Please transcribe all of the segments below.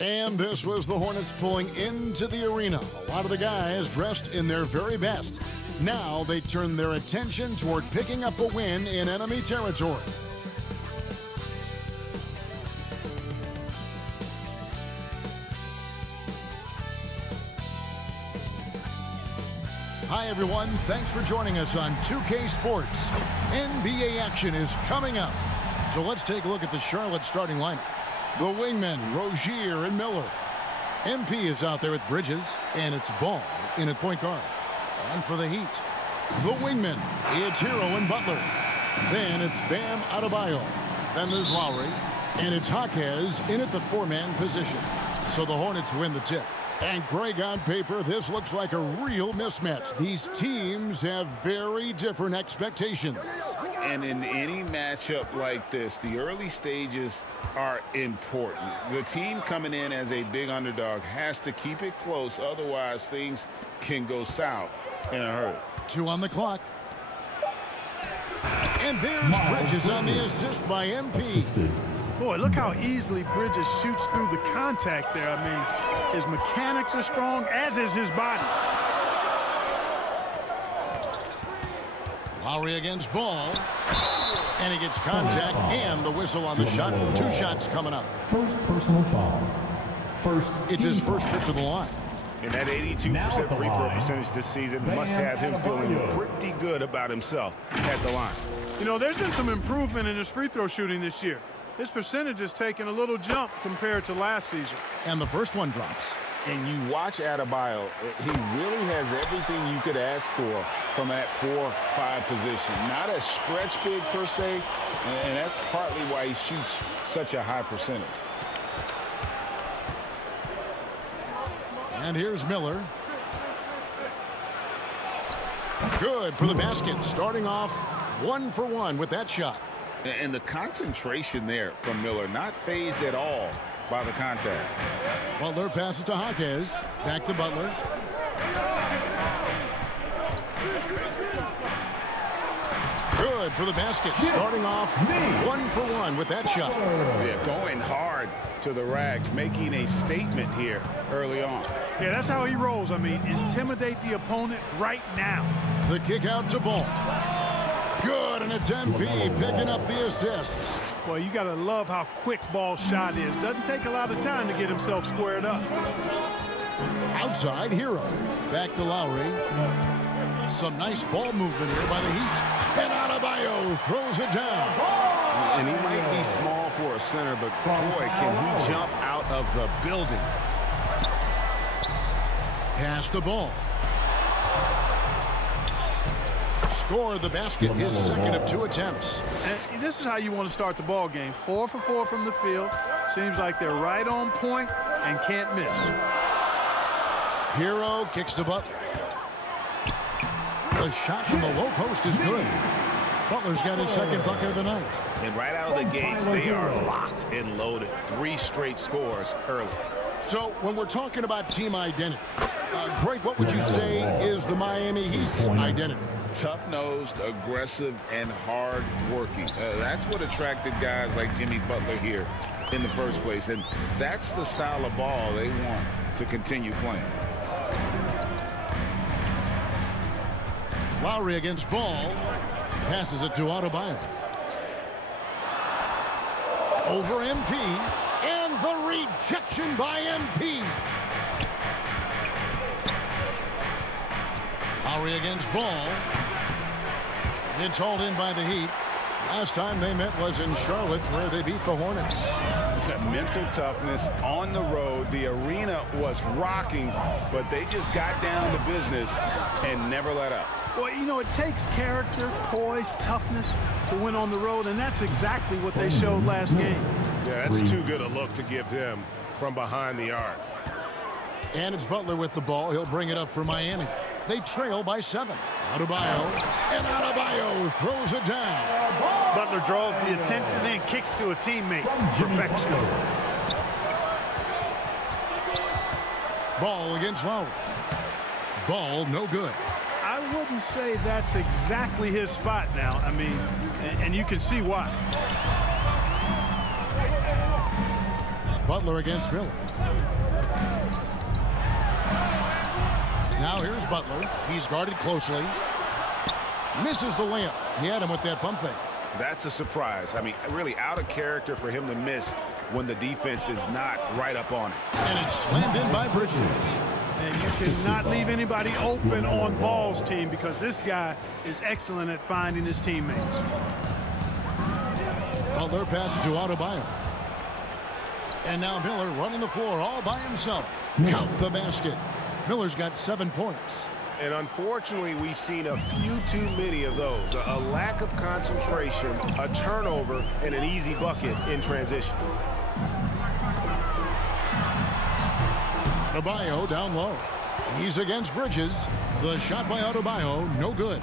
And this was the Hornets pulling into the arena. A lot of the guys dressed in their very best. Now they turn their attention toward picking up a win in enemy territory. Hi everyone, thanks for joining us on 2K Sports. NBA action is coming up. So let's take a look at the Charlotte starting lineup. The wingmen, Rozier and Miller. MP is out there with Bridges, and it's Ball in at point guard. And for the Heat, the wingmen, it's Hero and Butler. Then it's Bam Adebayo. Then there's Lowry, and it's Jaquez in at the four-man position. So the Hornets win the tip. And Greg, on paper, this looks like a real mismatch. These teams have very different expectations. And in any matchup like this, the early stages are important. The team coming in as a big underdog has to keep it close, otherwise things can go south in a hurry. 2 on the clock. And there's Bridges on the assist by MP. Boy, look how easily Bridges shoots through the contact there. I mean, his mechanics are strong, as is his body. Lowry against Ball. And he gets contact and the whistle on the shot. 2 shots coming up. First personal foul. It's his first trip to the line. And that 82% free throw percentage this season must have him feeling pretty good about himself at the line. You know, there's been some improvement in his free throw shooting this year. His percentage has taken a little jump compared to last season. And the first one drops. And you watch Adebayo, he really has everything you could ask for from that 4-5 position. Not a stretch big per se, and that's partly why he shoots such a high percentage. And here's Miller. Good for the basket, starting off 1 for 1 with that shot. And the concentration there from Miller, not phased at all by the contact. Butler passes to Jaquez. Back to Butler. Good for the basket, starting off 1 for 1 with that shot. Yeah, going hard to the rack, making a statement here early on. Yeah, that's how he rolls. I mean, intimidate the opponent right now. The kick out to Ball. Good, and it's MP picking up the assist. Boy, you got to love how quick Ball's shot is. Doesn't take a lot of time to get himself squared up. Outside, Hero. Back to Lowry. Some nice ball movement here by the Heat. And Adebayo throws it down. And he might be small for a center, but boy, can he jump out of the building. Pass the ball. Scored the basket, his second of 2 attempts. And this is how you want to start the ball game. 4 for 4 from the field. Seems like they're right on point and can't miss. Hero kicks to Butler. The shot from the low post is good. Butler's got his second bucket of the night. And right out of the gates, they are locked and loaded. 3 straight scores early. So when we're talking about team identity, Greg, what would you say is the Miami Heat's identity? Tough-nosed, aggressive, and hard-working. That's what attracted guys like Jimmy Butler here in the first place. And that's the style of ball they want to continue playing. Lowry against Ball. Passes it to Adebayo. Over MP. And the rejection by MP. Lowry against Ball. It's hauled in by the Heat. Last time they met was in Charlotte, where they beat the Hornets. Mental toughness on the road. The arena was rocking, but they just got down to business and never let up. Well, you know, it takes character, poise, toughness to win on the road, and that's exactly what they showed last game. Yeah, that's too good a look to give them from behind the arc. And it's Butler with the ball. He'll bring it up for Miami. They trail by 7. Adebayo, and Adebayo throws it down. Butler draws the attention, then kicks to a teammate. Perfection. Ball against Lowry. Ball no good. I wouldn't say that's exactly his spot now. I mean, and you can see why. Butler against Miller. Now here's Butler. He's guarded closely. Misses the layup. He had him with that pump fake. That's a surprise. I mean, really out of character for him to miss when the defense is not right up on him. And it's slammed in by Bridges. And you cannot leave anybody open on Ball's team because this guy is excellent at finding his teammates. Butler passes to Adebayo. And now Miller running the floor all by himself. Count the basket. Miller's got 7 points. And unfortunately, we've seen a few too many of those. A lack of concentration, a turnover, and an easy bucket in transition. Adebayo down low. He's against Bridges. The shot by Adebayo, no good.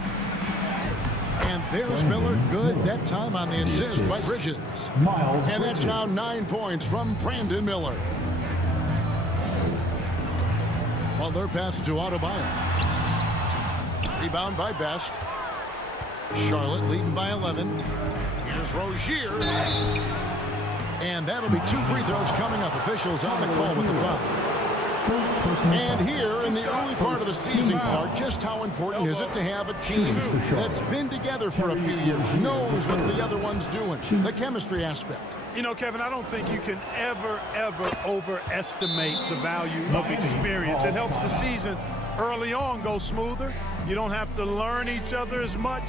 And there's Miller, good that time on the assist by Bridges. And that's now 9 points from Brandon Miller. Butler passes to Adebayo. Rebound by Best. Charlotte leading by 11. Here's Rozier. And that'll be 2 free throws coming up. Officials on the call with the foul. And here in the early part of the season, Clark, just how important is it to have a team that's been together for a few years, knows what the other one's doing, the chemistry aspect. You know, Kevin, I don't think you can ever overestimate the value of experience. It helps the season early on go smoother. You don't have to learn each other as much.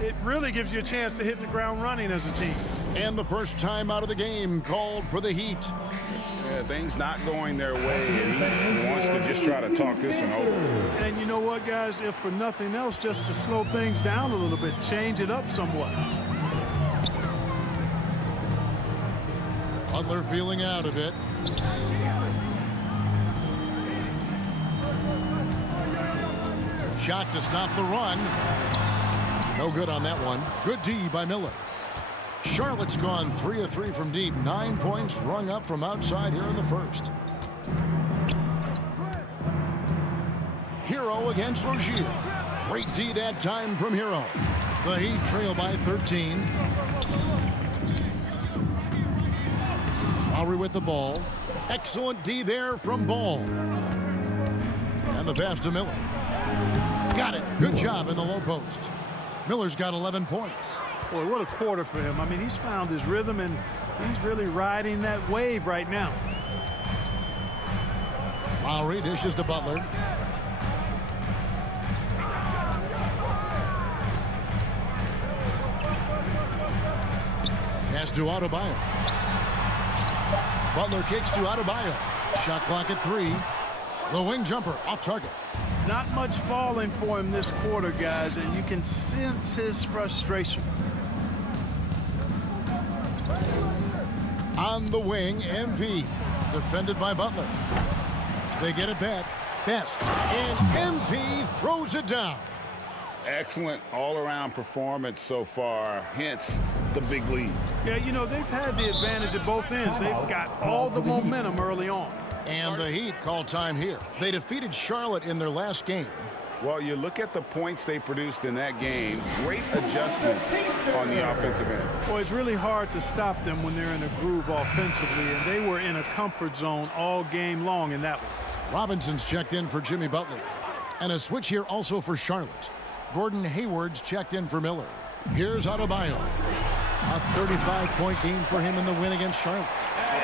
It really gives you a chance to hit the ground running as a team. And the first time out of the game called for the Heat. Yeah, things not going their way, and he wants to just try to talk this one over. And you know what, guys? If for nothing else, just to slow things down a little bit, change it up somewhat. Butler feeling it out a bit. Shot to stop the run. No good on that one. Good D by Miller. Charlotte's gone 3 of 3 from deep. 9 points rung up from outside here in the first. Hero against Rozier. Great D that time from Hero. The Heat trail by 13. Lowry with the ball. Excellent D there from Ball. And the pass to Miller. Got it. Good job in the low post. Miller's got 11 points. Boy, what a quarter for him. I mean, he's found his rhythm, and he's really riding that wave right now. Lowry dishes to Butler. Pass to Adebayo. Butler kicks to Adebayo. Shot clock at 3. The wing jumper off target. Not much falling for him this quarter, guys, and you can sense his frustration. On the wing, MP. Defended by Butler. They get it back. Best. And MP throws it down. Excellent all-around performance so far, hence the big lead. Yeah, you know, they've had the advantage at both ends. They've got all the momentum early on. And the Heat call time here. They defeated Charlotte in their last game. Well, you look at the points they produced in that game. Great adjustments on the offensive end. Well, it's really hard to stop them when they're in a groove offensively, and they were in a comfort zone all game long in that one. Robinson's checked in for Jimmy Butler. And a switch here also for Charlotte. Gordon Hayward's checked in for Miller. Here's Adebayo. A 35-point game for him in the win against Charlotte.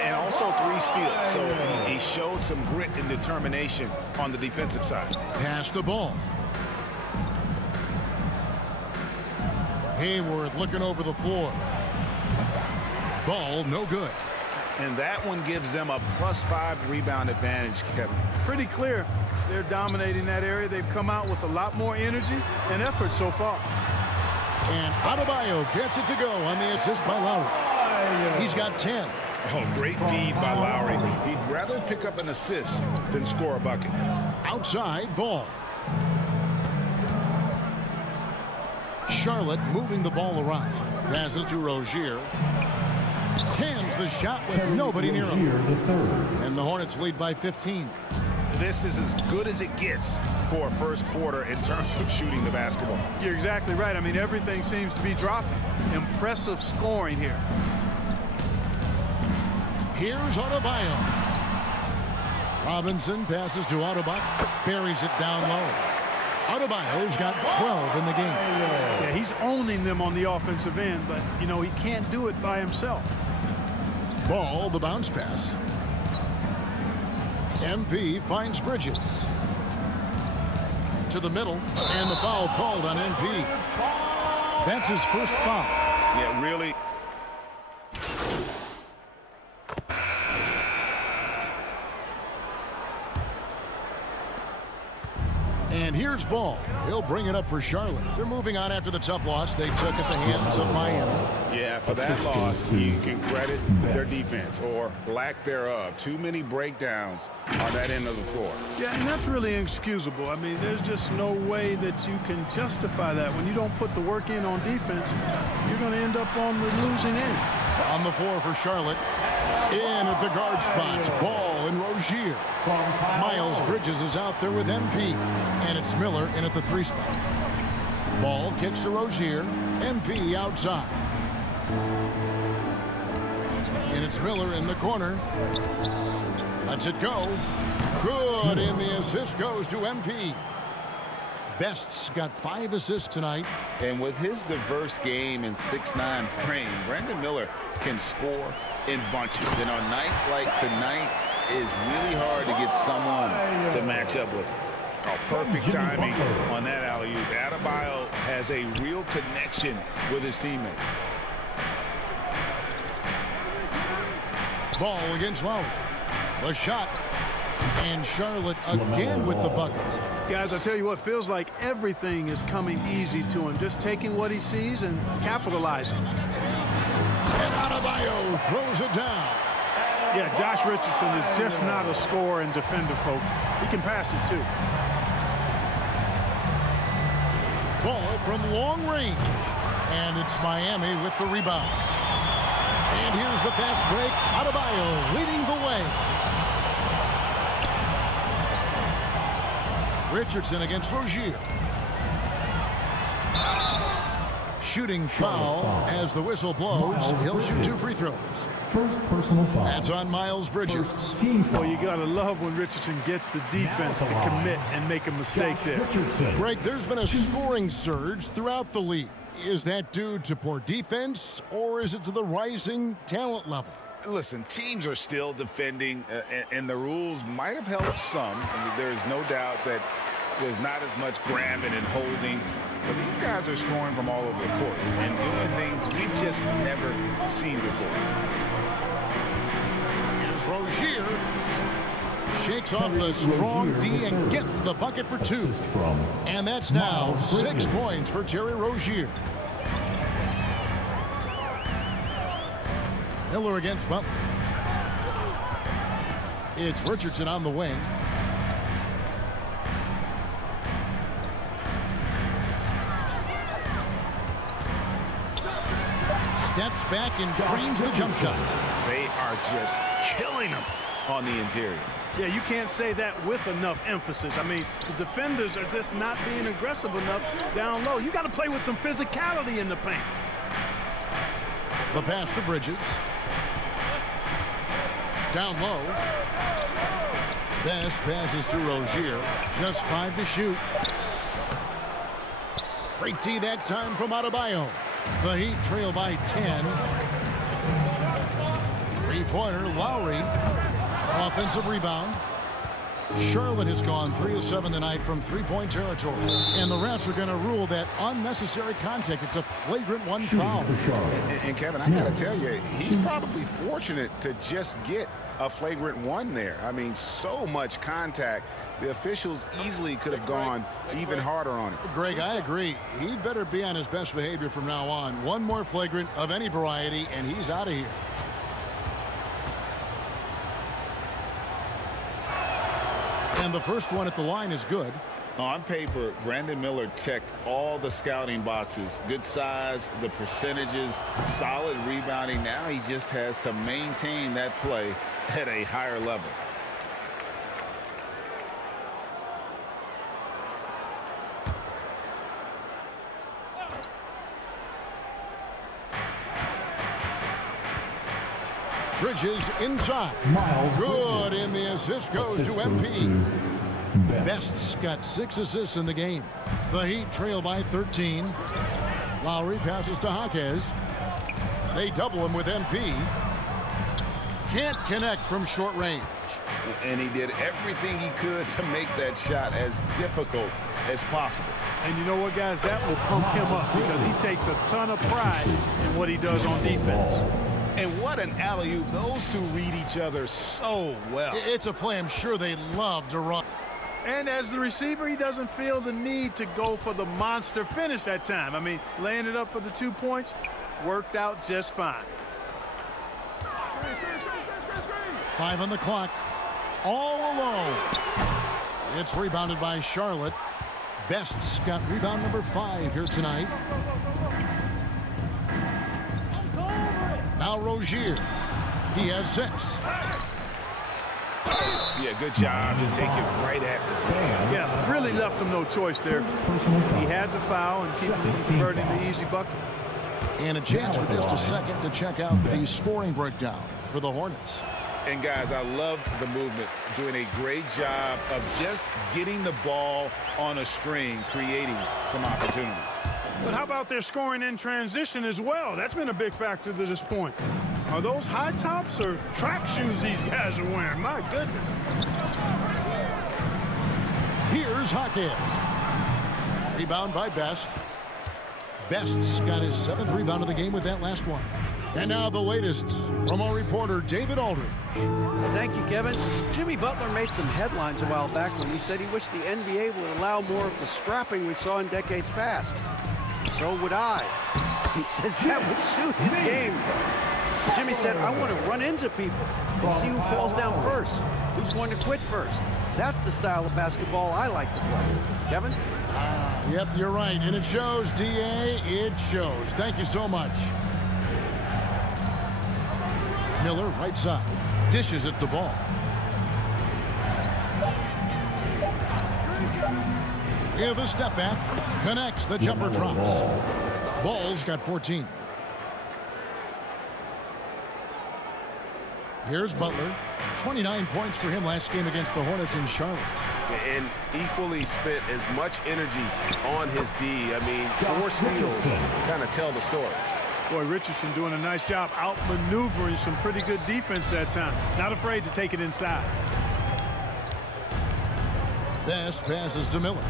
And also 3 steals, so he showed some grit and determination on the defensive side. Pass the ball. Hayward looking over the floor. Ball no good. And that one gives them a +5 rebound advantage, Kevin. Pretty clear. They're dominating that area. They've come out with a lot more energy and effort so far. And Adebayo gets it to go on the assist by Lowry. He's got 10. Oh, great feed by Lowry. He'd rather pick up an assist than score a bucket. Outside Ball. Charlotte moving the ball around. Passes to Rozier. Cans the shot with nobody near him. And the Hornets lead by 15. This is as good as it gets for a first quarter in terms of shooting the basketball. You're exactly right. I mean, everything seems to be dropping. Impressive scoring here. Here's Adebayo. Robinson passes to Adebayo. Buries it down low. Adebayo's got 12 in the game. Yeah, he's owning them on the offensive end, but, you know, he can't do it by himself. Ball, the bounce pass. MP finds Bridges. To the middle, and the foul called on MP. That's his first foul. Yeah, really. And here's Ball. He'll bring it up for Charlotte. They're moving on after the tough loss they took at the hands of Miami. Yeah, for that loss, you can credit their defense or lack thereof. Too many breakdowns on that end of the floor. Yeah, and that's really inexcusable. I mean, there's just no way that you can justify that. When you don't put the work in on defense, you're going to end up on the losing end. On the floor for Charlotte. In at the guard spots. Ball and Rozier. Miles Bridges is out there with MP. And it's Miller in at the 3 spot. Ball kicks to Rozier. MP outside. And it's Miller in the corner. Lets it go. Good, and the assist goes to MP. Best's got 5 assists tonight. And with his diverse game and 6'9" frame, Brandon Miller can score in bunches. And on nights like tonight, it's really hard to get someone to match up with him. Oh, perfect timing on that alley-oop. Adebayo has a real connection with his teammates. Ball against Lowry. The shot. And Charlotte again with the bucket. Guys, I tell you what, feels like everything is coming easy to him. Just taking what he sees and capitalizing. And Adebayo throws it down. Yeah, Josh Richardson is just not a scorer and defender, folks. He can pass it, too. Ball from long range. And it's Miami with the rebound. And here's the fast break. Adebayo leading the way. Richardson against Rozier. Shooting foul as the whistle blows. He'll shoot 2 free throws. First personal foul. That's on Miles Bridges. Well, you got to love when Richardson gets the defense to commit and make a mistake there. Greg, there's been a scoring surge throughout the league. Is that due to poor defense, or is it to the rising talent level? Listen, teams are still defending, and the rules might have helped some. I mean, there's no doubt that there's not as much grabbing and holding. But these guys are scoring from all over the court and doing things we've just never seen before. Here's Rozier. Shakes off the strong D and gets the bucket for 2. And that's now 6 points for Terry Rozier. Miller against Butler. It's Richardson on the wing. Steps back and frames the jump shot. They are just killing them on the interior. Yeah, you can't say that with enough emphasis. I mean, the defenders are just not being aggressive enough down low. You got to play with some physicality in the paint. The pass to Bridges. Down low. Best passes to Rozier. Just 5 to shoot. Great D that time from Adebayo. The Heat trail by 10. 3-pointer, Lowry. Offensive rebound. Charlotte has gone 3 of 7 tonight from 3-point territory. And the refs are going to rule that unnecessary contact. It's a flagrant 1 foul. And Kevin, I got to tell you, he's probably fortunate to just get a flagrant 1 there. I mean, so much contact. The officials easily could have gone even harder on it. Greg, I agree. He'd better be on his best behavior from now on. 1 more flagrant of any variety, and he's out of here. And the first one at the line is good. On paper, Brandon Miller checked all the scouting boxes. Good size, the percentages, solid rebounding. Now he just has to maintain that play at a higher level. Bridges inside. Good, and the assist goes to MP. Best's got 6 assists in the game. The Heat trail by 13. Lowry passes to Jaquez. They double him with MP. Can't connect from short range. And he did everything he could to make that shot as difficult as possible. And you know what, guys? That will pump him up because he takes a ton of pride in what he does on defense. And what an alley-oop. Those two read each other so well. It's a play I'm sure they love to run. And as the receiver, he doesn't feel the need to go for the monster finish that time. I mean, laying it up for the 2 points worked out just fine. 5 on the clock. All alone. It's rebounded by Charlotte. Best's got rebound number 5 here tonight. Now Rozier. He has 6. Yeah, good job to take it right at the ball. Yeah, really left him no choice there. He had to foul and keep him from converting the easy bucket. And a chance for just a second to check out the scoring breakdown for the Hornets. And guys, I love the movement, doing a great job of just getting the ball on a string, creating some opportunities. But how about their scoring in transition as well? That's been a big factor to this point. Are those high tops or track shoes these guys are wearing? My goodness. Here's Jaquez. Rebound by Best. Best's got his 7th rebound of the game with that last one. And now the latest from our reporter, David Aldridge. Thank you, Kevin. Jimmy Butler made some headlines a while back when he said he wished the NBA would allow more of the scrapping we saw in decades past. So would I. He says that would suit his game. Jimmy said, I want to run into people and see who falls down first, who's going to quit first. That's the style of basketball I like to play. Kevin? Yep, you're right. And it shows, D.A. It shows. Thank you so much. Miller, right side, dishes at the ball. With a step back, connects, the jumper drops. Ball's got 14. Here's Butler. 29 points for him last game against the Hornets in Charlotte. And equally spent as much energy on his D. I mean, 4 steals kind of tell the story. Boy, Richardson doing a nice job outmaneuvering some pretty good defense that time. Not afraid to take it inside. Best passes to Miller.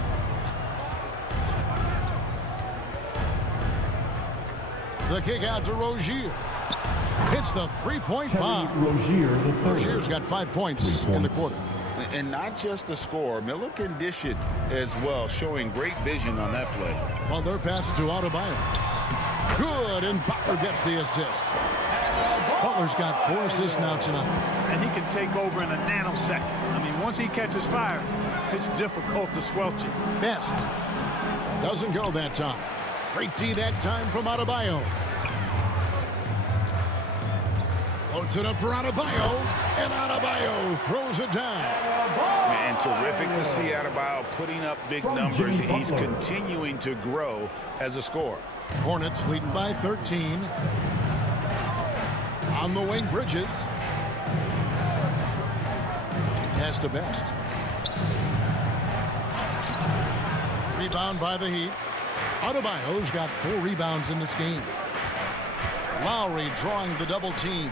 The kick out to Rozier. Hits the 3-point bomb. Rozier's got 5 points in the quarter. And not just the score. Miller can dish it as well, showing great vision on that play. Butler passes to Adebayo. Good, and Butler gets the assist. Butler's got 4 assists now tonight. And he can take over in a nanosecond. I mean, once he catches fire, it's difficult to squelch it. Best doesn't go that time. Great D that time from Adebayo. Floats it up for Adebayo, and Adebayo throws it down. Man, terrific to see Adebayo putting up big numbers. He's continuing to grow as a scorer. Hornets leading by 13. On the wing, Bridges. Pass to Best. Rebound by the Heat. Adebayo's got 4 rebounds in this game. Lowry drawing the double team.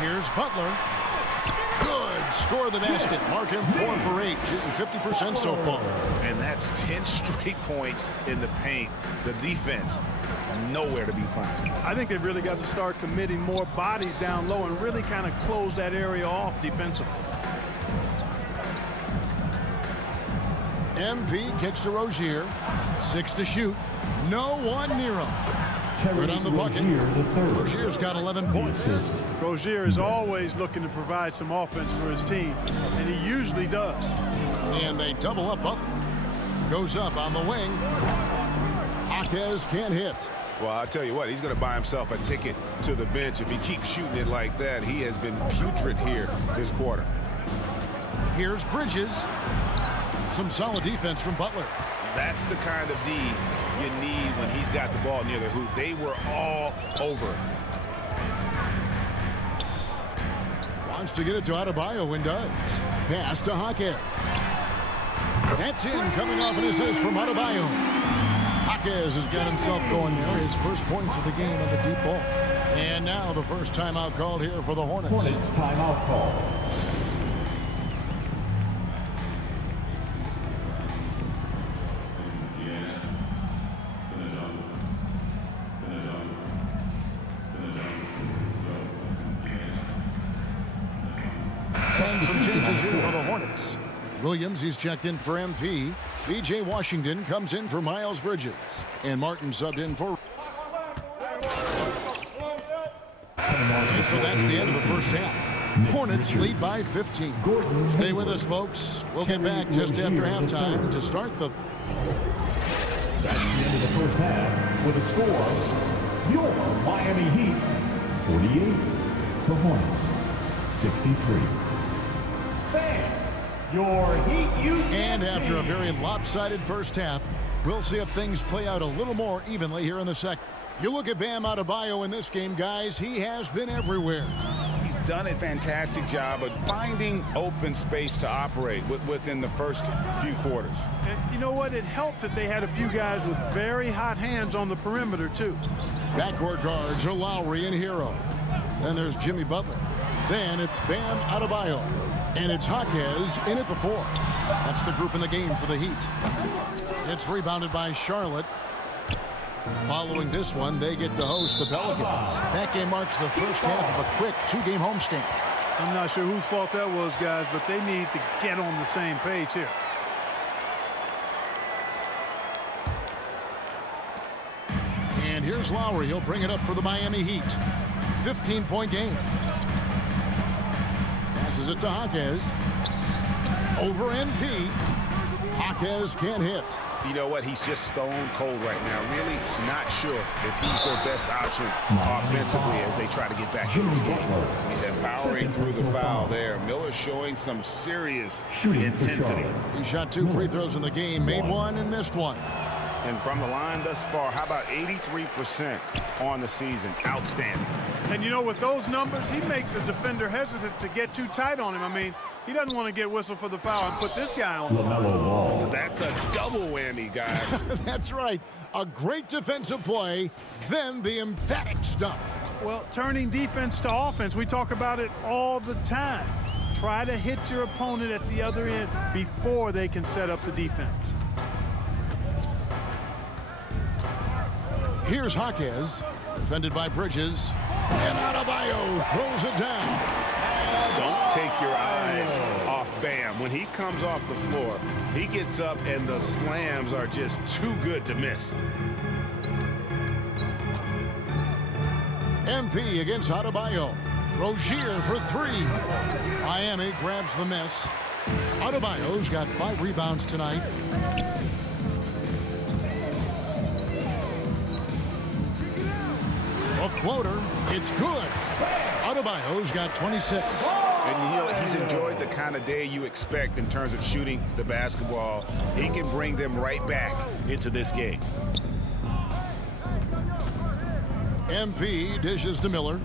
Here's Butler. Good. Score the basket. Mark him 4 for 8. Shooting 50% so far. And that's 10 straight points in the paint. The defense, nowhere to be found. I think they've really got to start committing more bodies down low and really kind of close that area off defensively. MP kicks to Rozier. 6 to shoot. No one near him. Good on the bucket. Rozier's got 11 points. Rozier is always looking to provide some offense for his team, and he usually does. And they double up Butler. Goes up on the wing. Jaquez can't hit. Well, I'll tell you what, he's going to buy himself a ticket to the bench. If he keeps shooting it like that, he has been putrid here this quarter. Here's Bridges. Some solid defense from Butler. That's the kind of D you need when he's got the ball near the hoop. They were all over. Wants to get it to Adebayo and does. Pass to Jaquez. That's in, coming off an assist from Adebayo. Jaquez has got himself going there. His first points of the game on the deep ball. And now the first timeout called here for the Hornets. Hornets timeout call. Some changes here for the Hornets. Williams, he's checked in for MP. B.J. Washington comes in for Miles Bridges. And Martin subbed in for... And so that's the end of the first half. Hornets lead by 15. Stay with us, folks. We'll get back just after halftime to start the... That's the end of the first half with a score. Your Miami Heat 48. The Hornets 63. Your Heat you. And after a very lopsided first half, we'll see if things play out a little more evenly here in the second. You look at Bam Adebayo in this game, guys. He has been everywhere. He's done a fantastic job of finding open space to operate within the first few quarters. And you know what? It helped that they had a few guys with very hot hands on the perimeter, too. Backcourt guards are Lowry and Hero. Then there's Jimmy Butler. Then it's Bam Adebayo. And it's Jaquez in at the 4. That's the group in the game for the Heat. It's rebounded by Charlotte. Following this one, they get to host the Pelicans. That game marks the first half of a quick 2-game homestand. I'm not sure whose fault that was, guys, but they need to get on the same page here. And here's Lowry. He'll bring it up for the Miami Heat. 15-point game. Passes it to Jaquez. Over NP. Jaquez can't hit. You know what? He's just stone cold right now. Really not sure if he's their best option offensively as they try to get back in this game. Yeah, powering through the foul there. Miller showing some serious intensity. He shot 2 free throws in the game, made 1 and missed 1. And from the line thus far, how about 83% on the season? Outstanding. And you know, with those numbers, he makes a defender hesitant to get too tight on him. I mean, he doesn't want to get whistled for the foul and put this guy on. That's a double whammy, guys. That's right. A great defensive play, then the emphatic stuff. Well, turning defense to offense, we talk about it all the time. Try to hit your opponent at the other end before they can set up the defense. Here's Jaquez, defended by Bridges, and Adebayo throws it down. Don't take your eyes off Bam. When he comes off the floor, he gets up and the slams are just too good to miss. MP against Adebayo. Rozier for 3. Miami grabs the miss. Adebayo's got 5 rebounds tonight. A floater. It's good. Adebayo's got 26. And you know, he's enjoyed the kind of day you expect in terms of shooting the basketball. He can bring them right back into this game. MP dishes to Miller.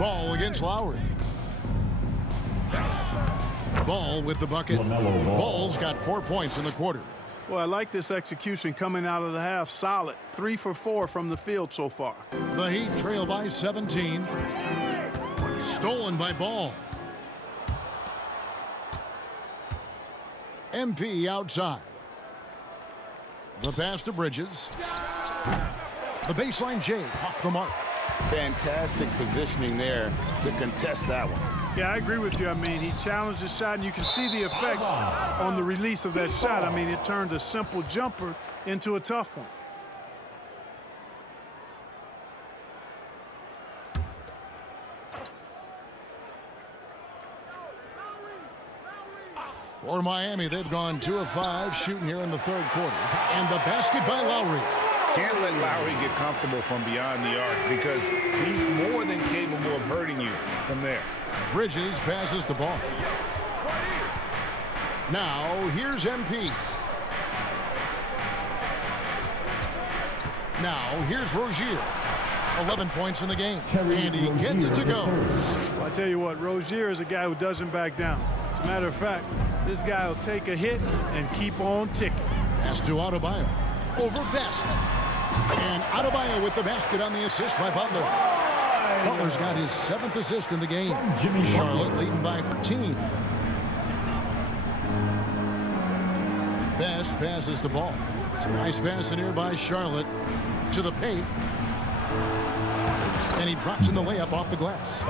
Ball against Lowry. Ball with the bucket. Ball's got 4 points in the quarter. Well, I like this execution coming out of the half. Solid. 3 for 4 from the field so far. The Heat trail by 17. Stolen by Ball. MP outside. The pass to Bridges. The baseline J off the mark. Fantastic positioning there to contest that one. Yeah, I agree with you. I mean, he challenged the shot, and you can see the effects on the release of that shot. I mean, it turned a simple jumper into a tough one. For Miami, they've gone 2 of 5 shooting here in the third quarter. And the basket by Lowry. Can't let Lowry get comfortable from beyond the arc because he's more than capable of hurting you from there. Bridges passes the ball. Now, here's MP. Now, here's Rozier. 11 points in the game, and he gets it to go. Well, I tell you what, Rozier is a guy who doesn't back down. As a matter of fact, this guy will take a hit and keep on ticking. Pass to Adebayo. Over Best. And Adebayo with the basket on the assist by Butler. Butler's got his 7th assist in the game. Charlotte leading by 14. Best passes the ball. Some nice pass in here by Charlotte to the paint. And he drops in the layup off the glass.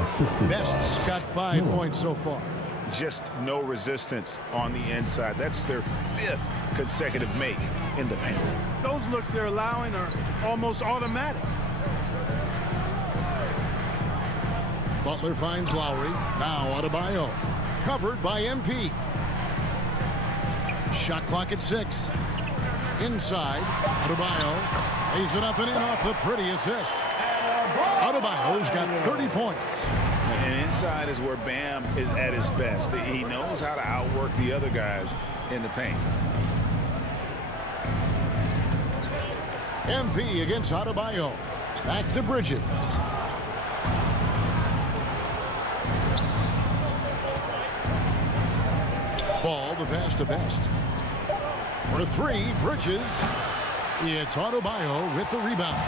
Best's got 5 points so far. Just no resistance on the inside. That's their 5th consecutive make in the paint. Those looks they're allowing are almost automatic. Butler finds Lowry. Now Adebayo. Covered by MP. Shot clock at 6. Inside. Adebayo lays it up and in off the pretty assist. Adebayo's got 30 points. And inside is where Bam is at his best. He knows how to outwork the other guys in the paint. MP against Adebayo. Back to Bridges. Ball, the pass to Best. For 3, Bridges. It's Adebayo with the rebound.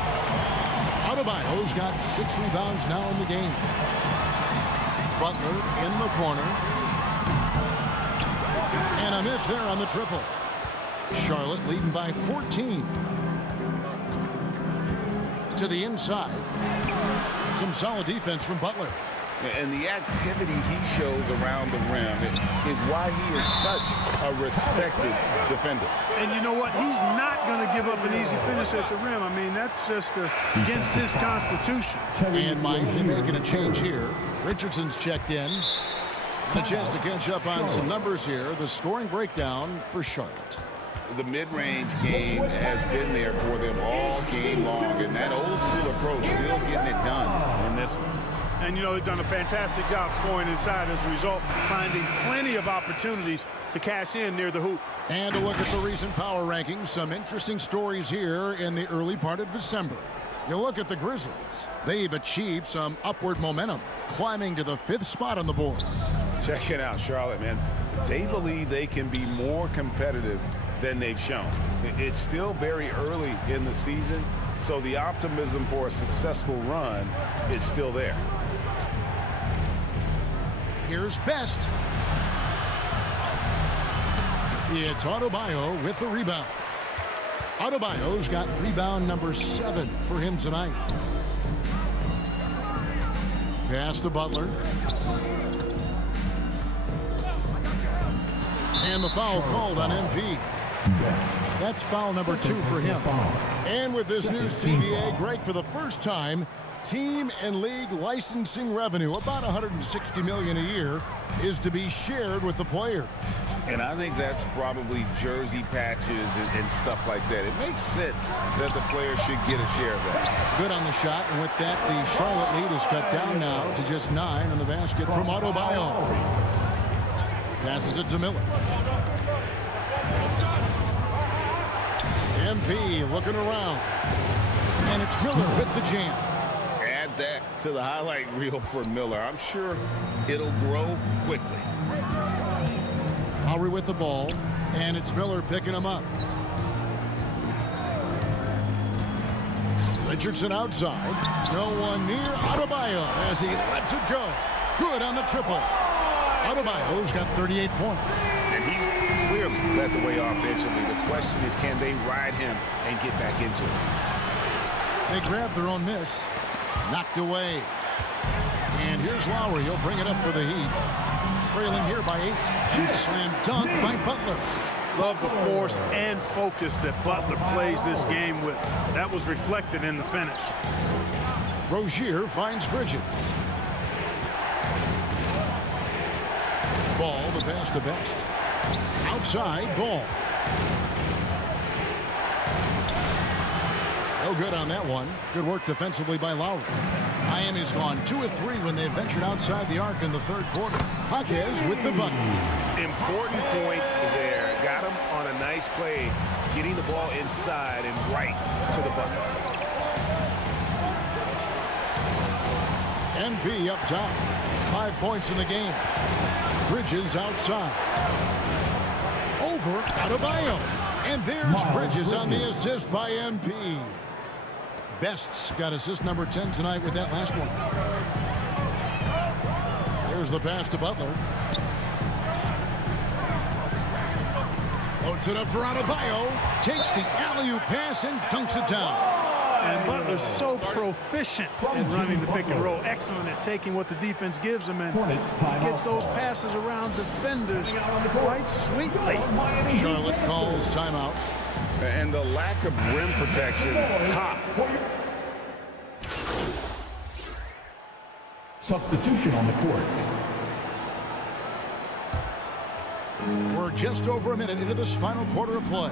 Adebayo's got 6 rebounds now in the game. Butler in the corner. And a miss there on the triple. Charlotte leading by 14. To the inside. Some solid defense from Butler. And the activity he shows around the rim is why he is such a respected defender. And you know what? He's not going to give up an easy finish at the rim. I mean, that's just against his constitution. And Miami making a change here. Richardson's checked in. And a chance to catch up on some numbers here. The scoring breakdown for Charlotte. The mid-range game has been there for them all game long. And that old school approach still getting it done in this one. And, you know, they've done a fantastic job scoring inside as a result, finding plenty of opportunities to cash in near the hoop. And a look at the recent power rankings. Some interesting stories here in the early part of December. You look at the Grizzlies. They've achieved some upward momentum, climbing to the 5th spot on the board. Check it out, Charlotte, man. They believe they can be more competitive than they've shown. It's still very early in the season, so the optimism for a successful run is still there. Here's Best. It's Adebayo with the rebound. Adebayo's got rebound number 7 for him tonight. Pass to Butler. And the foul called on MP. That's foul number 2 for him. And with this new CBA, Greg, for the first time, team and league licensing revenue, about $160 million a year, is to be shared with the players. And I think that's probably jersey patches and stuff like that. It makes sense that the players should get a share of that. Good on the shot, and with that, the Charlotte lead is cut down now to just 9 on the basket from Adebayo. Passes it to Miller. MP looking around. And it's Miller with the jam. Add that to the highlight reel for Miller. I'm sure it'll grow quickly. Lowry with the ball, and it's Miller picking him up. Richardson outside. No one near Adebayo as he lets it go. Good on the triple. Adebayo's got 38 points. And he's clearly led the way offensively. The question is, can they ride him and get back into it? They grabbed their own miss. Knocked away. And here's Lowry. He'll bring it up for the Heat. Trailing here by 8. And slam dunk by Butler. Love the force and focus that Butler plays this game with. That was reflected in the finish. Rozier finds Bridges. Ball, the pass to Best. Outside, Ball. No good on that one. Good work defensively by Lowry. Miami's gone 2 of 3 when they ventured outside the arc in the 3rd quarter. Jaquez with the bucket. Important points there. Got him on a nice play, getting the ball inside and right to the bucket. MP up top. 5 points in the game. Bridges outside. Over Adebayo. And there's Bridges on the assist by MP. Best's got assist number 10 tonight with that last one. Here's the pass to Butler. Puts it up for Adebayo. Takes the alley-oop pass and dunks it down. And Butler's so proficient in running the pick and roll. Excellent at taking what the defense gives him and gets those passes around defenders quite sweetly. Charlotte calls timeout. And the lack of rim protection top. Substitution on the court. We're just over a minute into this final quarter of play.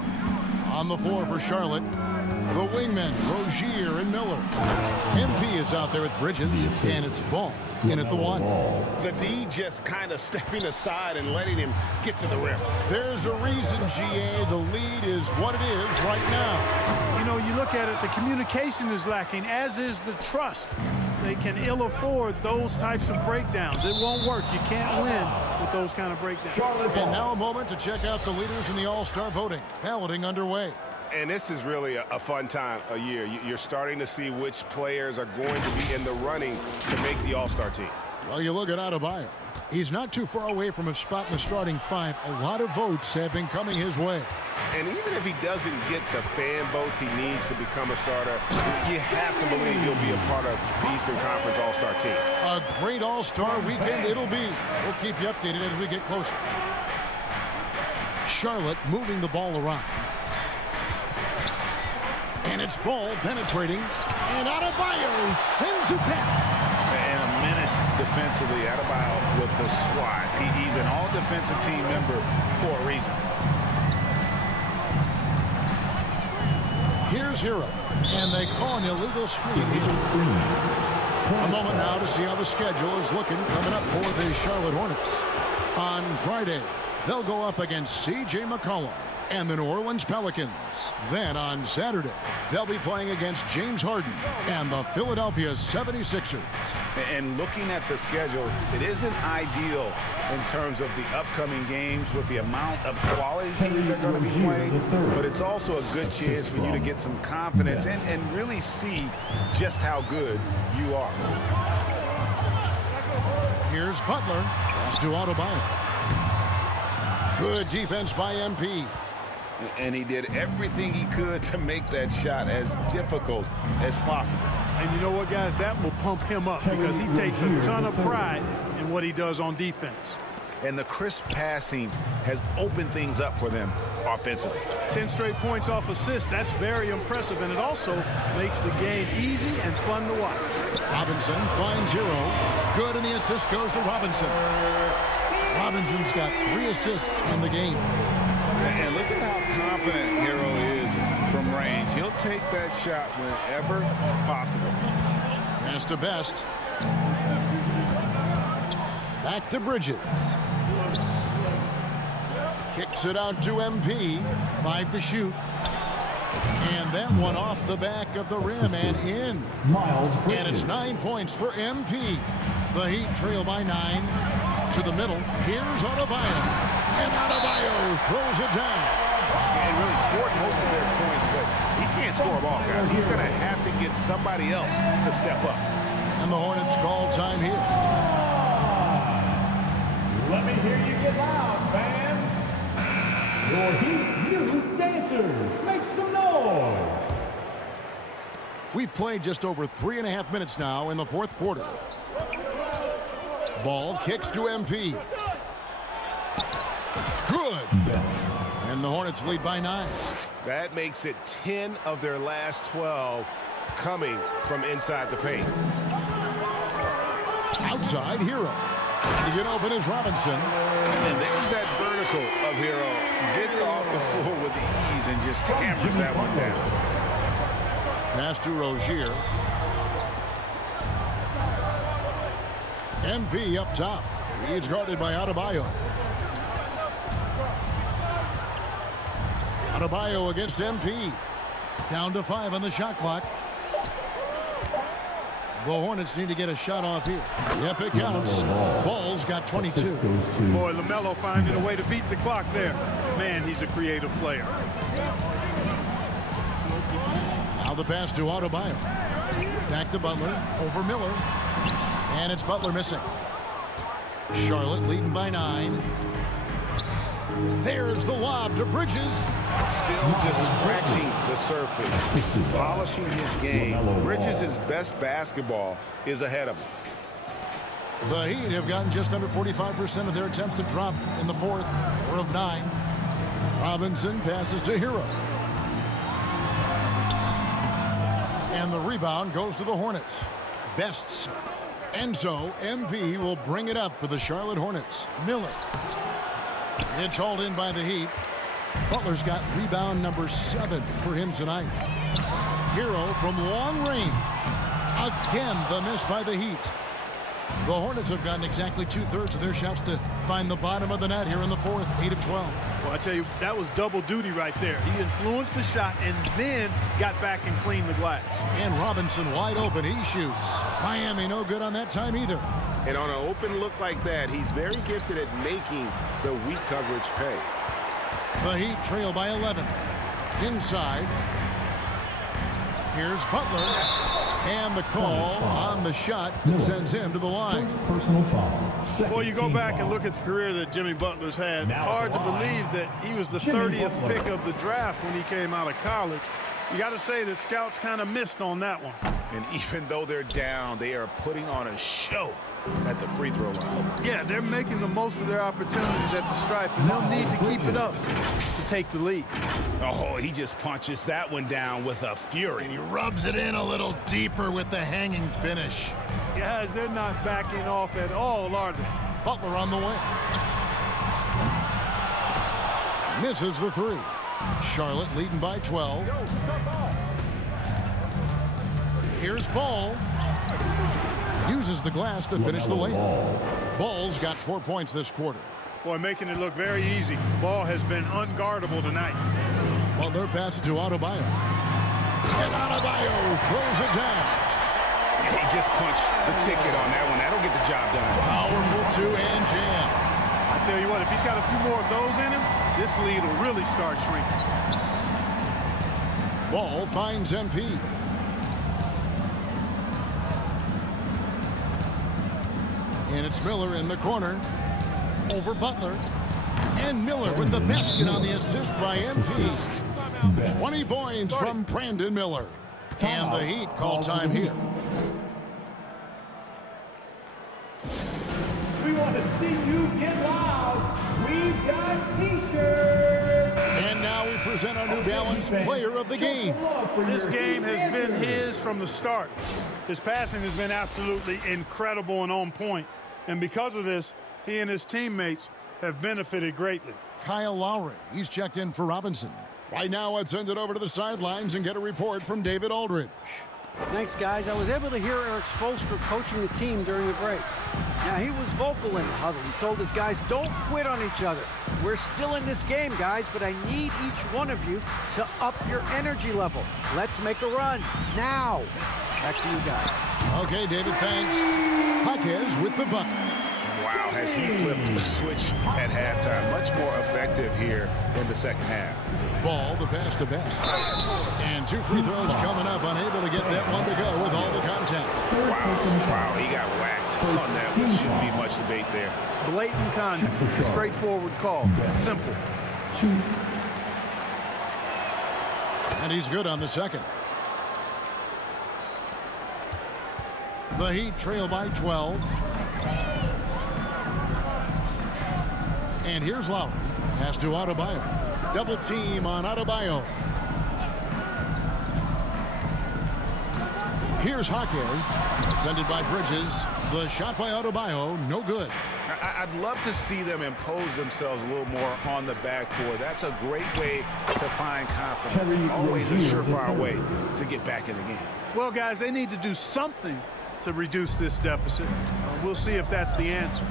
On the floor for Charlotte, the wingmen, Rozier and Miller. MP is out there with Bridges, and it's Ball in at the one. The D just kind of stepping aside and letting him get to the rim. There's a reason, GA, the lead is what it is right now. You know, you look at it, the communication is lacking, as is the trust. They can ill afford those types of breakdowns. It won't work. You can't win with those kind of breakdowns. And now a moment to check out the leaders in the All-Star voting. Balloting underway. And this is really a fun time of year. You're starting to see which players are going to be in the running to make the All-Star team. Well, you look at Adebayo. He's not too far away from a spot in the starting five. A lot of votes have been coming his way. And even if he doesn't get the fan votes he needs to become a starter, you have to believe he'll be a part of the Eastern Conference All-Star team. A great All-Star weekend it'll be. We'll keep you updated as we get closer. Charlotte moving the ball around. And it's Ball penetrating. And Adebayo sends it back. And a menace defensively. Adebayo with the swat. He's an all-defensive team member for a reason. Here's Hero. And they call an illegal screen here. A moment now to see how the schedule is looking coming up for the Charlotte Hornets. On Friday, they'll go up against C.J. McCollum and the New Orleans Pelicans. Then on Saturday, they'll be playing against James Harden and the Philadelphia 76ers. And looking at the schedule, it isn't ideal in terms of the upcoming games with the amount of quality teams they're going to be playing, but it's also a good chance for you to get some confidence and really see just how good you are. Here's Butler. Pass to Adebayo. Good defense by MP. And he did everything he could to make that shot as difficult as possible. And you know what, guys? That will pump him up because he takes a ton of pride in what he does on defense. And the crisp passing has opened things up for them offensively. 10 straight points off assists. That's very impressive. And it also makes the game easy and fun to watch. Robinson finds Hero. Good, and the assist goes to Robinson. Robinson's got 3 assists in the game. And look at how confident Hero is from range. He'll take that shot whenever possible. Pass to Best. Back to Bridges. Kicks it out to MP. 5 to shoot. And that one off the back of the rim and in. And it's 9 points for MP. The Heat trail by 9. To the middle. Here's Adebayo. And Adebayo throws it down. And really scored most of their points, but he can't score them all, guys. He's going to have to get somebody else to step up. And the Hornets call time here. Let me hear you get loud, fans. Your Heat Youth Dancers, make some noise. We've played just over 3.5 minutes now in the fourth quarter. Ball kicks to MP. Good. And the Hornets lead by 9. That makes it 10 of their last 12 coming from inside the paint. Outside, Hero. To get open is Robinson. And there's that vertical of Hero. Gets off the floor with ease and just hammers that one down. Pass to Rozier. MP up top. He's guarded by Adebayo. Adebayo against MP. Down to 5 on the shot clock. The Hornets need to get a shot off here. Yep, it counts. Ball's got 22. Boy, LaMelo finding a way to beat the clock there. Man, he's a creative player. Now the pass to Adebayo. Back to Butler. Over Miller. And it's Butler missing. Charlotte leading by 9. There's the lob to Bridges. Still just scratching the surface, polishing his game. Bridges' best basketball is ahead of him. The Heat have gotten just under 45% of their attempts to drop in the fourth, 4 of 9. Robinson passes to Hero. And the rebound goes to the Hornets. Bests. Enzo, MP, will bring it up for the Charlotte Hornets. Miller. It's hauled in by the Heat. Butler's got rebound number 7 for him tonight. Hero from long range. Again, the miss by the Heat. The Hornets have gotten exactly 2/3 of their shots to find the bottom of the net here in the fourth, 8 of 12. Well, I tell you, that was double duty right there. He influenced the shot and then got back and cleaned the glass. And Robinson wide open. He shoots. Miami no good on that time either. And on an open look like that, he's very gifted at making the weak coverage pay. The Heat trail by 11. Inside. Here's Butler. And the call on the shot that sends him to the line. Personal foul. Well, you go back and look at the career that Jimmy Butler's had. Hard to believe that he was the 30th pick of the draft when he came out of college. You got to say that scouts kind of missed on that one. And even though they're down, they are putting on a show at the free throw line. Yeah, they're making the most of their opportunities at the stripe, and they'll need to keep it up to take the lead. Oh, he just punches that one down with a fury. And he rubs it in a little deeper with the hanging finish. Guys, they're not backing off at all, are they? Butler on the way. Misses the 3. Charlotte leading by 12. Here's Ball. Uses the glass to finish the layup. Ball's got 4 points this quarter. Boy, making it look very easy. Ball has been unguardable tonight. Butler passes to Adebayo. And Adebayo throws it down. He just punched the ticket on that one. That'll get the job done. Powerful two-hand jam. I tell you what, if he's got a few more of those in him, this lead will really start shrinking. Ball finds MP. And it's Miller in the corner. Over Butler. And Miller with the basket on the assist by MP. 20 points from Brandon Miller. And the Heat call time here. We want to see you get loud. We've got T-shirts. And now we present our New Balance player of the game. This game has been his from the start. His passing has been absolutely incredible and on point. And because of this, he and his teammates have benefited greatly. Kyle Lowry, he's checked in for Robinson. Right now, let's send it over to the sidelines and get a report from David Aldridge. Thanks, guys. I was able to hear Eric Spoelstra coaching the team during the break. Now, he was vocal in the huddle. He told his guys, don't quit on each other. We're still in this game, guys, but I need each one of you to up your energy level. Let's make a run now. Back to you guys. Okay, David, thanks. Jaquez with the bucket. Wow, has he flipped the switch at halftime. Much more effective here in the second half. Ball, the pass to Best. And 2 free throws coming up, unable to get that one to go with all the contact. Wow, he got whacked on that one. Shouldn't be much debate there. Blatant contact, straightforward call, simple. 2. And he's good on the second. The Heat trail by 12. And here's Lowry. Pass to Adebayo. Double team on Adebayo. Here's Jaquez. Defended by Bridges. The shot by Adebayo, no good. I'd love to see them impose themselves a little more on the backboard. That's a great way to find confidence. Always a surefire way to get back in the game. Well, guys, they need to do something to reduce this deficit. We'll see if that's the answer.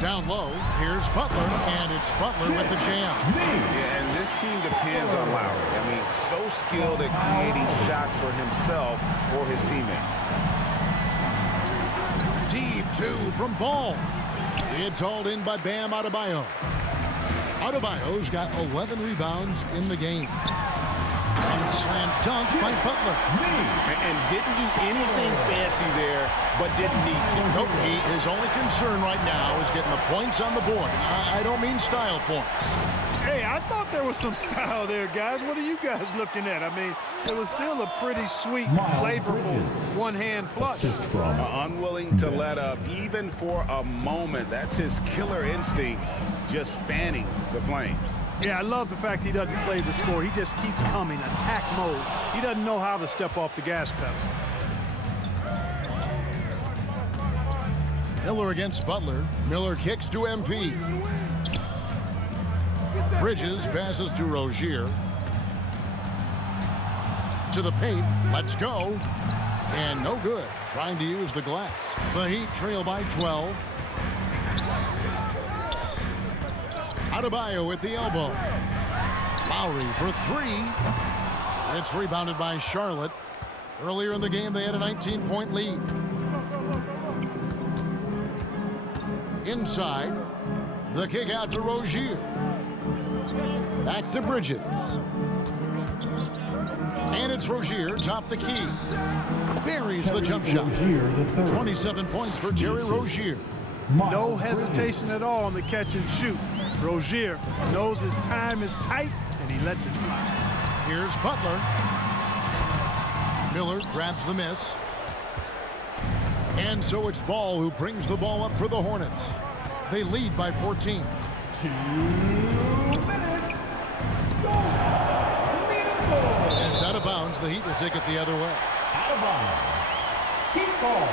Down low, here's Butler, and it's Butler with the jam. Yeah, and this team depends on Lowry. I mean, so skilled at creating shots for himself or his teammates. Deep two from Ball. It's hauled in by Bam Adebayo. Adebayo's got 11 rebounds in the game. And slam dunk by Butler. And didn't do anything fancy there, but didn't need to. Nope, his only concern right now is getting the points on the board. I don't mean style points. Hey, I thought there was some style there, guys. What are you guys looking at? I mean, it was still a pretty sweet, flavorful one-hand flush. Unwilling to let up, even for a moment. That's his killer instinct, just fanning the flames. Yeah, I love the fact he doesn't play the score. He just keeps coming, attack mode. He doesn't know how to step off the gas pedal. Miller against Butler. Miller kicks to MP. Bridges passes to Rozier. To the paint. Let's go. And no good. Trying to use the glass. The Heat trail by 12. Adebayo at the elbow. Lowry for three. It's rebounded by Charlotte. Earlier in the game, they had a 19-point lead. Inside, the kick out to Rozier. Back to Bridges. And it's Rozier, top the key. Buries the jump shot. 27 points for Terry Rozier. No hesitation at all on the catch and shoot. Rozier knows his time is tight, and he lets it fly. Here's Butler. Miller grabs the miss. And so it's Ball who brings the ball up for the Hornets. They lead by 14. 2 minutes. It's out of bounds. The Heat will take it the other way. Out of bounds. Heat ball.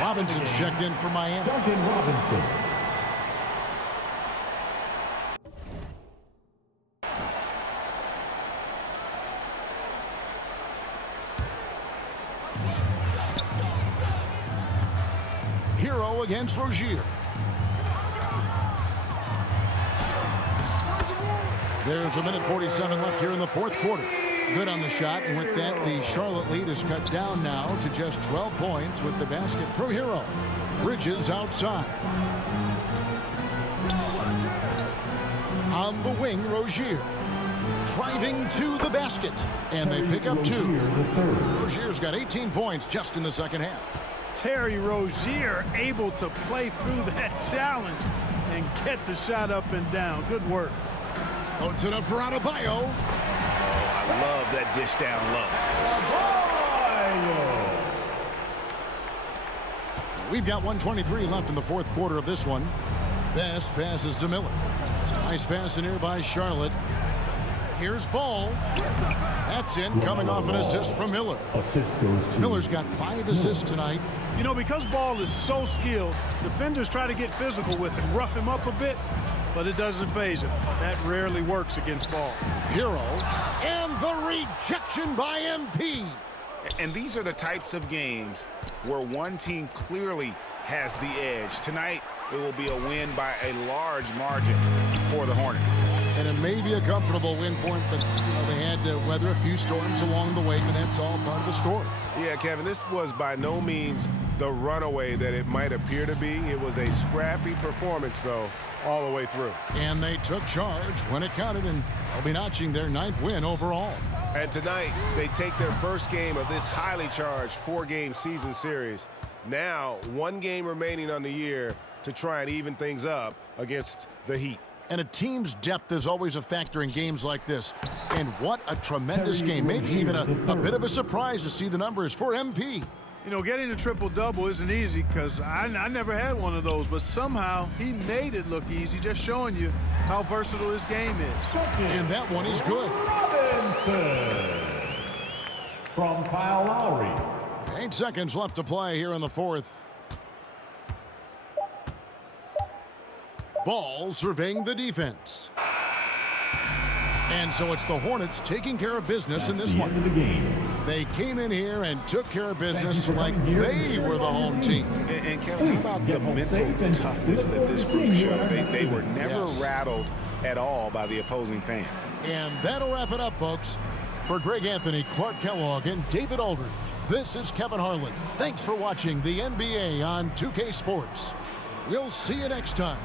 Robinson's checked in for Miami. Duncan Robinson. Hero against Rozier. There's a minute 47 left here in the fourth quarter. Good on the shot, and with that, the Charlotte lead is cut down now to just 12 points with the basket from Hero. Bridges outside. On the wing, Rozier. Driving to the basket, and they pick up two. Rozier's got 18 points just in the second half. Terry Rozier able to play through that challenge and get the shot up and down. Good work. Puts it up for Adebayo. I love that dish down low. We've got 1:23 left in the fourth quarter of this one. Best passes to Miller. Nice pass in here by Charlotte. Here's Ball. That's in, coming off an assist from Miller. Assist goes to Miller's got 5 assists tonight. You know, because Ball is so skilled, defenders try to get physical with him, rough him up a bit, but it doesn't faze him. That rarely works against Ball. Hero, and the rejection by MP. And these are the types of games where one team clearly has the edge. Tonight, it will be a win by a large margin for the Hornets. And it may be a comfortable win for him, but you know, they had to weather a few storms along the way, but that's all part of the story. Yeah, Kevin, this was by no means the runaway that it might appear to be. It was a scrappy performance, though, all the way through. And they took charge when it counted, and they'll be notching their 9th win overall. And tonight, they take their first game of this highly charged 4-game season series. Now, 1 game remaining on the year to try and even things up against the Heat. And a team's depth is always a factor in games like this. And what a tremendous game. Maybe even a bit of a surprise to see the numbers for MP. You know, getting a triple-double isn't easy because I never had one of those, but somehow he made it look easy, just showing you how versatile his game is. And that one is good. Robinson from Kyle Lowry. 8 seconds left to play here in the fourth. Ball surveying the defense. And so it's the Hornets taking care of business in this one. End of the game. They came in here and took care of business like they were the home team. And Kevin, how about the mental toughness that this group showed? They were never rattled at all by the opposing fans. And that'll wrap it up, folks. For Greg Anthony, Clark Kellogg, and David Aldridge, this is Kevin Harlan. Thanks for watching the NBA on 2K Sports. We'll see you next time.